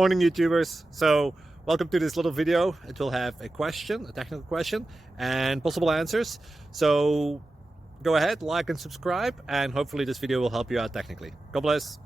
Morning, YouTubers. So welcome to this little video. It will have a question, a technical question, and possible answers. So go ahead, like and subscribe, and hopefully this video will help you out technically. God bless.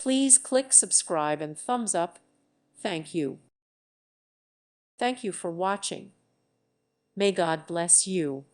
Please click subscribe and thumbs up. Thank you. Thank you for watching. May God bless you.